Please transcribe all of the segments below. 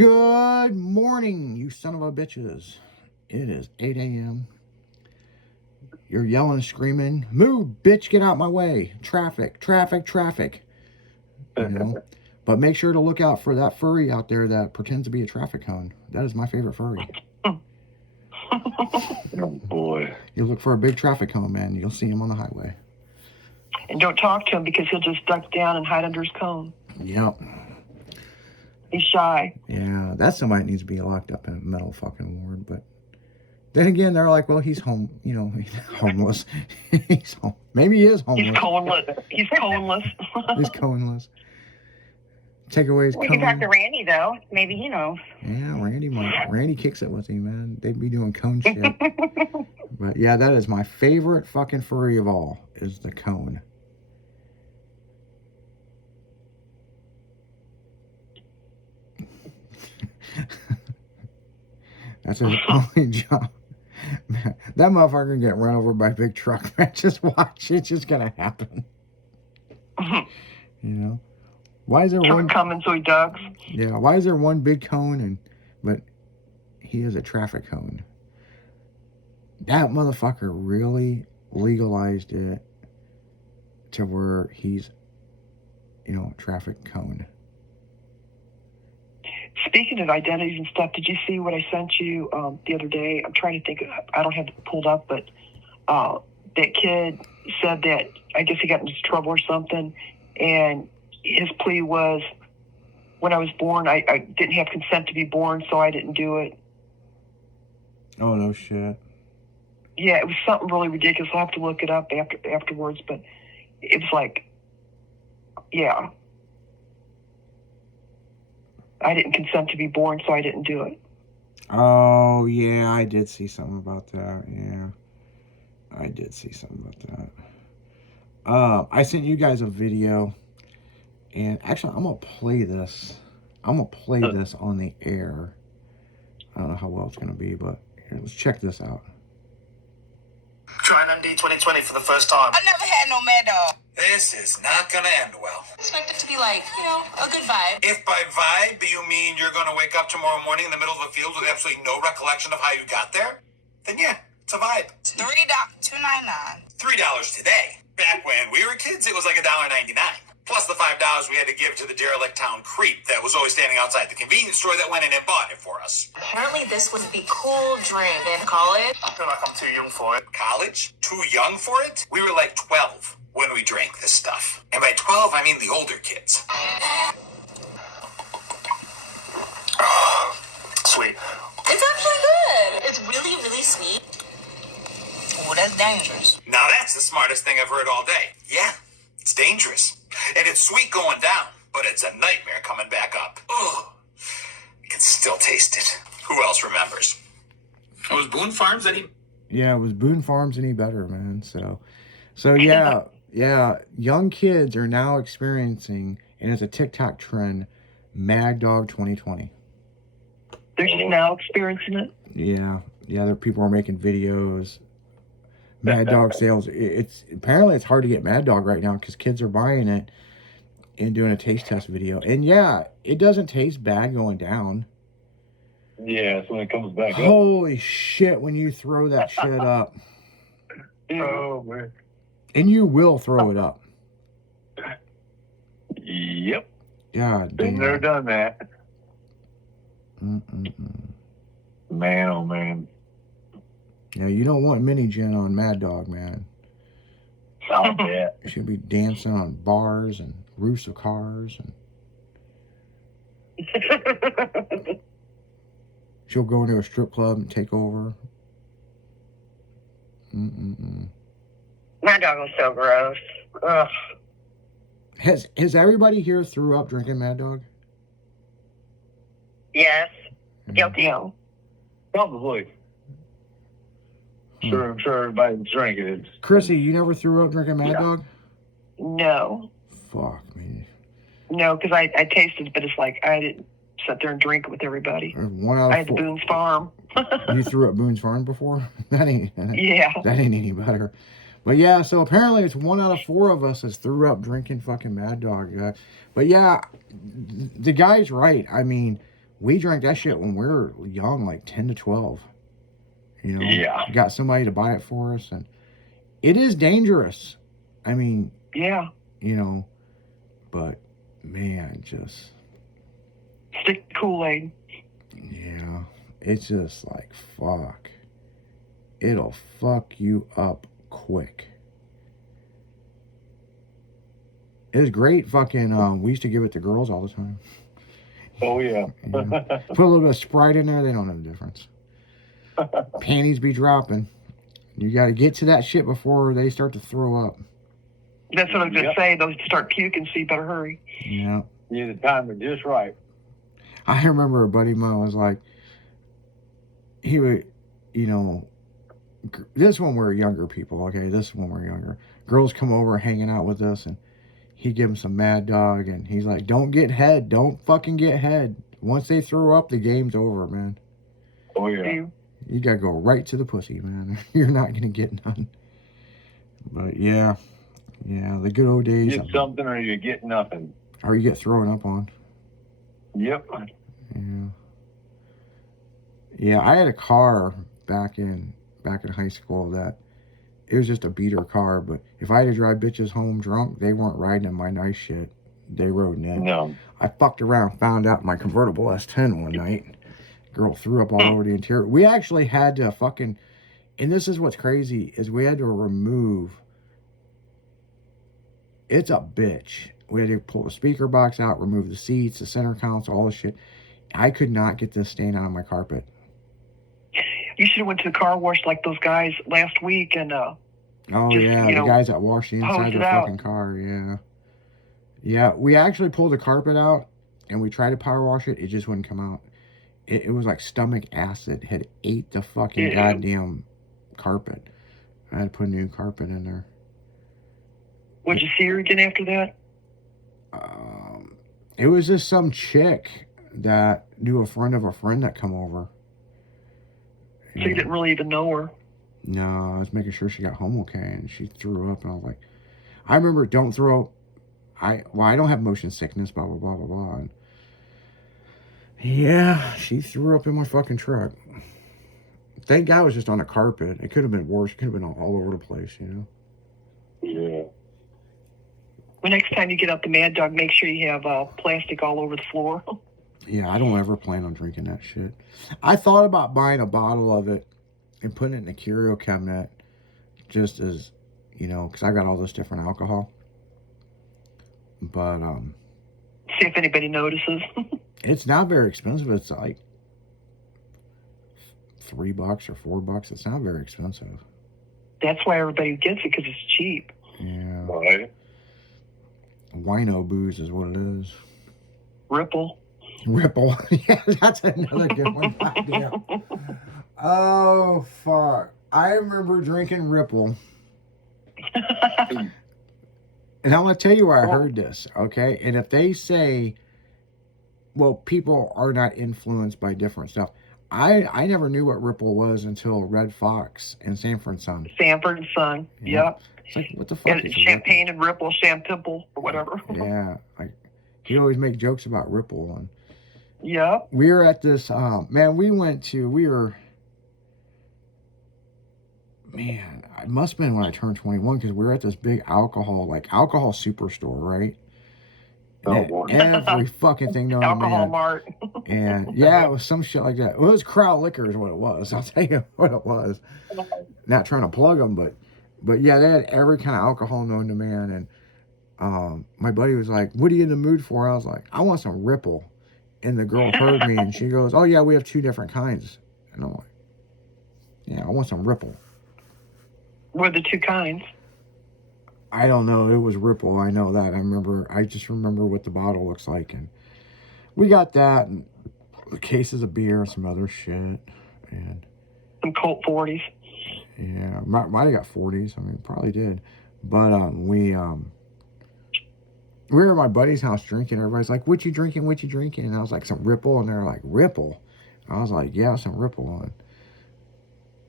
Good morning, you son of a bitches. It is 8 a.m. You're yelling and screaming, move, bitch, get out my way. Traffic, traffic, traffic. You know? But make sure to look out for that furry out there that pretends to be a traffic cone. That is my favorite furry. Oh, boy. You look for a big traffic cone, man. You'll see him on the highway. And don't talk to him because he'll just duck down and hide under his cone. Yep. He's shy. Yeah, that's somebody that needs to be locked up in a mental fucking ward. But then again, they're like, well, he's home. You know, he's homeless. He's home. Maybe he is homeless. He's coneless. He's coneless. He's coneless. Take away his We cone. can talk to Randy, though. Maybe he knows. Yeah, Randy kicks it with him, man. They'd be doing cone shit. But yeah, that is my favorite fucking furry of all, is the cone. That's his only job. Man, that motherfucker can get run over by a big truck, man. Just watch. It's just gonna happen. You know? Why is there one coming, so he ducks. Yeah, why is there one big cone but he is a traffic cone? That motherfucker really legalized it to where he's, you know, traffic cone. Speaking of identities and stuff, did you see what I sent you the other day? I'm trying to think. I don't have it pulled up, but that kid said that I guess he got into trouble or something, and his plea was, when I was born, I didn't have consent to be born, so I didn't do it. Oh, no shit. Yeah, it was something really ridiculous. I'll have to look it up afterwards, but it was like, yeah. I didn't consent to be born, so I didn't do it. Oh, yeah, I did see something about that. Yeah. I did see something about that. I sent you guys a video. And actually, I'm going to play this. I'm going to play this on the air. I don't know how well it's going to be, but here, let's check this out. Trying MD 2020 for the first time. I never had no mad dog. This is not going to end well. Expect it to be like, you know, a good vibe. If by vibe you mean you're going to wake up tomorrow morning in the middle of a field with absolutely no recollection of how you got there, then yeah, it's a vibe. It's $3.99. $3 today. Back when we were kids, it was like $1.99. Plus the $5 we had to give to the derelict town creep that was always standing outside the convenience store that went in and bought it for us. Apparently this was the cool drink in college. I feel like I'm too young for it. College? Too young for it? We were like 12 when we drank this stuff. And by 12, I mean the older kids. Oh, sweet. It's actually good. It's really, really sweet. Oh, that's dangerous. Now that's the smartest thing I've heard all day. Yeah, it's dangerous. And it's sweet going down, but it's a nightmare coming back up. Ugh. I can still taste it. Who else remembers? Oh, was Boone Farms any... Yeah, was Boone Farms any better, man? So yeah, yeah. Young kids are now experiencing, and it's a TikTok trend, Mad Dog 2020. They're just now experiencing it. Yeah, there people are making videos. Mad Dog sales. It's apparently it's hard to get Mad Dog right now because kids are buying it and doing a taste test video. And yeah, it doesn't taste bad going down. Yeah, so when it comes back up. Holy shit, when you throw that shit up. Oh, man. And you will throw it up. Yep. God Been damn. there, done that. Mm-mm-mm. Man, oh, man. Yeah, you don't want mini gin on Mad Dog, man. Oh, yeah. You should be dancing on bars and roofs of cars. And she'll go into a strip club and take over. Mm-mm-mm. My dog was so gross. Ugh. Has everybody here threw up drinking Mad Dog? Yes. Guilty. No. Probably. I'm sure everybody's drinking it. Chrissy, you never threw up drinking Mad Dog? No. Fuck me. No, because I tasted, but it's like I didn't sit there and drink it with everybody. One out I of had the four. Boone's Farm. You threw up Boone's Farm before? That ain't Yeah. any better. But yeah, so apparently it's 1 out of 4 of us that's threw up drinking fucking Mad Dog. But yeah, the guy's right. I mean, We drank that shit when we were young, like 10 to 12. You know, Yeah. got somebody to buy it for us, and it is dangerous. I mean, Yeah. you know, but man, just Stick to Kool-Aid. yeah, it's just like fuck. It'll fuck you up quick. It was great. Fucking, we used to give it to girls all the time. Oh yeah. You know, put a little bit of Sprite in there, they don't know the difference. Panties be dropping. You got to get to that shit before they start to throw up. That's what I was going to Yep. say. Those start puking, so you better hurry. Yeah. You the time it just right. I remember a buddy of mine was like, he would, you know, this one we're younger people, okay? This one we're younger. Girls come over hanging out with us, and he give them some Mad Dog, and he's like, don't get head. Don't fucking get head. Once they throw up, the game's over, man. Oh yeah. You gotta go right to the pussy, man. You're not gonna get none. But yeah, the good old days. Get something or you get nothing. Or you get thrown up on. Yep. Yeah, I had a car back in high school that it was just a beater car, but if I had to drive bitches home drunk, they weren't riding in my nice shit. They rode in it. No. I fucked around, found out my convertible S10 one night. Girl threw up all over the interior. We actually had to fucking, and this is what's crazy, is we had to remove, it's a bitch. We had to pull the speaker box out, remove the seats, the center console, all the shit. I could not get this stain out of my carpet. You should have went to the car wash like those guys last week and Oh just, yeah, you the know, guys that wash the inside hose of it the out. fucking car, yeah. Yeah, we actually pulled the carpet out and we tried to power wash it. It just wouldn't come out. It was like stomach acid had ate the fucking Yeah. goddamn carpet. I had to put new carpet in there. would you see her again after that? It was just some chick that knew a friend of a friend that come over. So you didn't really even know her. No, I was making sure she got home okay, and she threw up, and I was like, I remember, don't throw up. I don't have motion sickness, blah, blah, blah, blah, blah. And yeah, she threw up in my fucking truck. Thank God it was just on the carpet. It could have been worse. It could have been all over the place, you know? Yeah. Well, next time you get out the Mad Dog, make sure you have plastic all over the floor. Yeah, I don't ever plan on drinking that shit. I thought about buying a bottle of it and putting it in a curio cabinet just as, you know, because I got all this different alcohol. But, See if anybody notices. it's not very expensive. It's like $3 or $4. It's not very expensive. That's why everybody gets it, because it's cheap. Yeah. Right. Wino booze is what it is. Ripple. Ripple. Yeah, that's another good one. Goddamn. Oh, fuck. I remember drinking Ripple. And I'm going to tell you where I heard this, okay? And if they say, well, people are not influenced by different stuff. I never knew what Ripple was until Red Fox and Sanford Son. Sanford and Son. Yeah. Yep. It's like, what the fuck And is champagne and Ripple, Champimple, or whatever. Ripple? Yeah. Like, he'd always make jokes about Ripple. And Yep. we were at this, man, man, it must have been when I turned 21, because we were at this big alcohol superstore, right? Oh, boy. Every fucking thing known to Alcohol man. Mart. And yeah, it was some shit like that. Well, it was Crow Liquor is what it was. I'll tell you what it was. Not trying to plug them, but yeah, they had every kind of alcohol known to man. And my buddy was like, "What are you in the mood for?" I was like, "I want some Ripple." And the girl heard me, and she goes, "Oh yeah, we have 2 different kinds." And I'm like, "Yeah, I want some Ripple." What are the 2 kinds? I don't know. It was Ripple. I know that. I just remember what the bottle looks like. And we got that, and cases of beer and some other shit. And Some Colt 40s. yeah, might have got 40s. I mean, probably did. But we were at my buddy's house drinking. Everybody's like, what you drinking? What you drinking? And I was like, some Ripple. And they're like, Ripple? I was like, yeah, some Ripple. And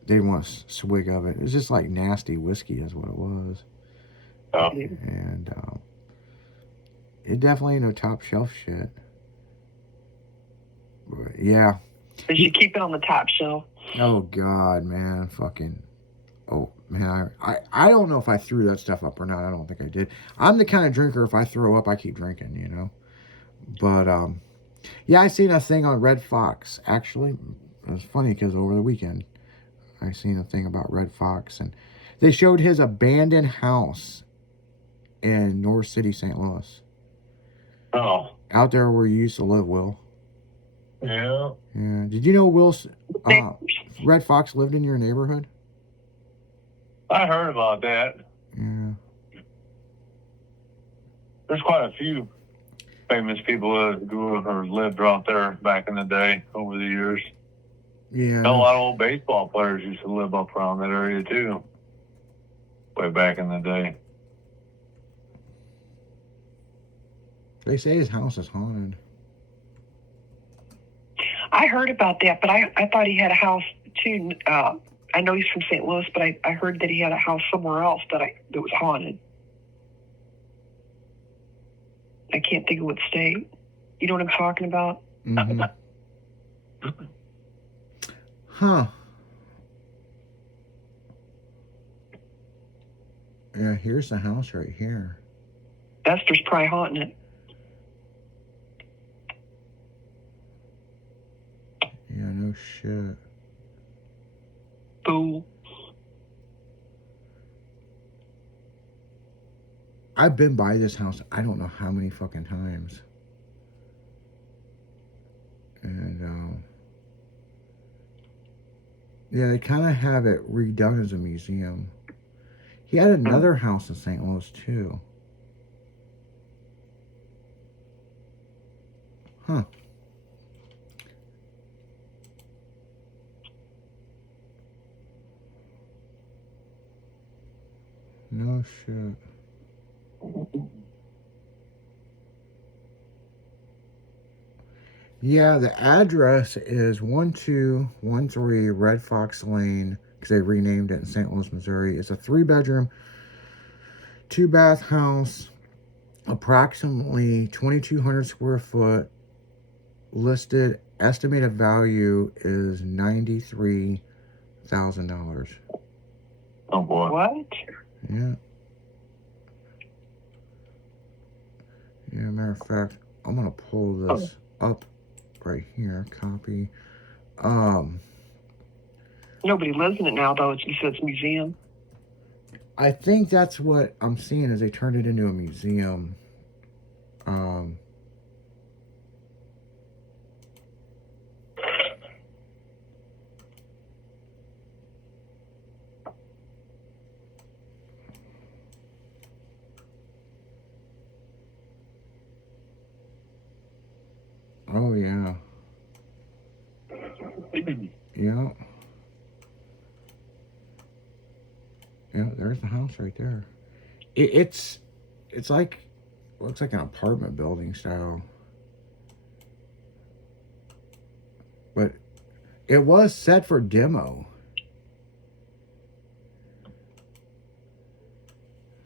they want a swig of it. It was just like nasty whiskey is what it was. Oh. And it definitely ain't no top shelf shit. But yeah. They should keep it on the top shelf. Oh God, man, fucking. Oh man, I don't know if I threw that stuff up or not. I don't think I did. I'm the kind of drinker. If I throw up, I keep drinking. You know. But yeah, I seen a thing on Red Fox. Actually, it was funny because over the weekend, I seen a thing about Red Fox, and they showed his abandoned house in North City, St. Louis. Oh, Out there where you used to live, Will. yeah. Yeah. Did you know Red Fox lived in your neighborhood? I heard about that. Yeah. There's quite a few famous people that grew up or lived out there back in the day over the years. Yeah. A lot of old baseball players used to live up around that area too. Way back in the day. They say his house is haunted. I heard about that, but I thought he had a house too. I know he's from St. Louis, but I heard that he had a house somewhere else that was haunted. I can't think of what state. You know what I'm talking about? Mm-hmm. Huh. Yeah, here's the house right here. Esther's probably haunting it. Yeah, no shit. Fool. I've been by this house I don't know how many fucking times. And yeah, they kind of have it redone as a museum. He had another house in St. Louis too. Huh. No shit. Yeah, the address is 1213 Red Fox Lane, because they renamed it in St. Louis, Missouri. It's a 3-bedroom, 2-bath house, approximately 2,200 square foot. Listed estimated value is $93,000. Oh boy. What? Yeah. Yeah, matter of fact, I'm gonna pull this up right here. Copy. Nobody lives in it now, though. It's just a museum. I think that's what I'm seeing is they turned it into a museum. Oh yeah. Yeah. Yeah, there's the house right there. It's like, looks like an apartment building style. But it was set for demo.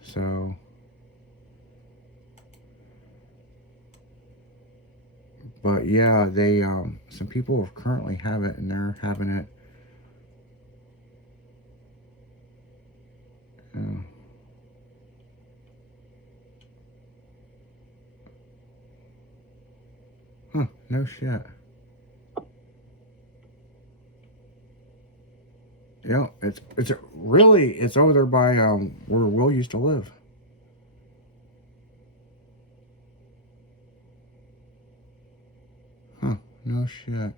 So, but yeah, they some people currently have it and they're having it. Huh, no shit. Yeah, it's really, it's over there by where Will used to live. Huh, no shit.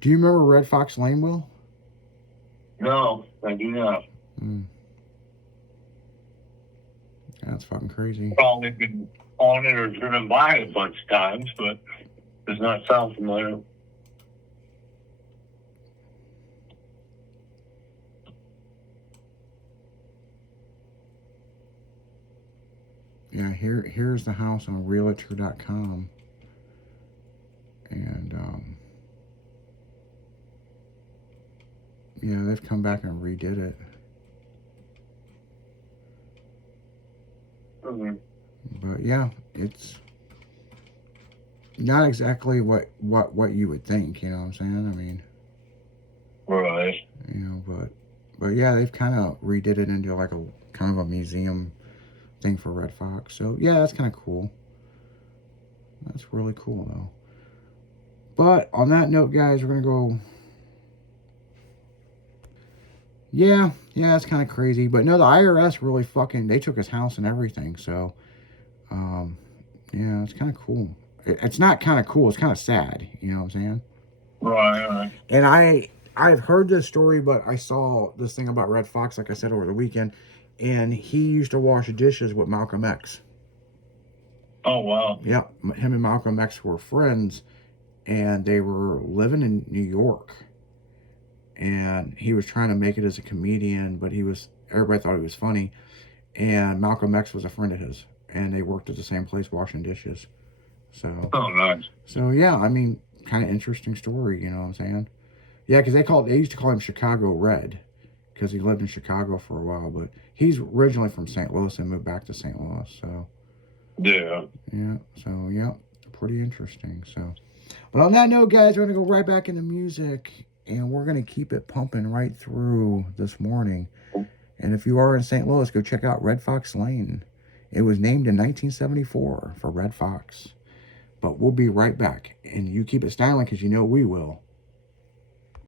Do you remember Red Fox Lane, Will? No, I do not. That's fucking crazy. Probably been on it or driven by it a bunch of times, but does not sound familiar. Yeah, here's the house on Realtor.com. And yeah, they've come back and redid it. Mm-hmm. But yeah, not exactly what you would think, you know what I'm saying? I mean, Right. you know, but yeah, they've kind of redid it into like a kind of a museum thing for Red Fox. So yeah, that's kind of cool. That's really cool though. But on that note, guys, we're gonna go. Yeah, it's kind of crazy. But no, the IRS really fucking, they took his house and everything. So, yeah, it's kind of cool. It's not kind of cool. It's kind of sad. You know what I'm saying? Right. And I've heard this story, but I saw this thing about Red Fox, like I said, over the weekend. And he used to wash dishes with Malcolm X. Oh, wow. Yep, him and Malcolm X were friends. And they were living in New York. And he was trying to make it as a comedian, but everybody thought he was funny. And Malcolm X was a friend of his, and they worked at the same place washing dishes. So, Oh, nice. so yeah, I mean, kind of interesting story, you know what I'm saying? Yeah, because they used to call him Chicago Red, because he lived in Chicago for a while, but he's originally from St. Louis and moved back to St. Louis. So, Yeah. yeah, pretty interesting. So, but on that note, guys, we're gonna go right back into music. And we're going to keep it pumping right through this morning. And if you are in St. Louis, go check out Red Fox Lane. It was named in 1974 for Red Fox. But we'll be right back. And you keep it styling because you know we will.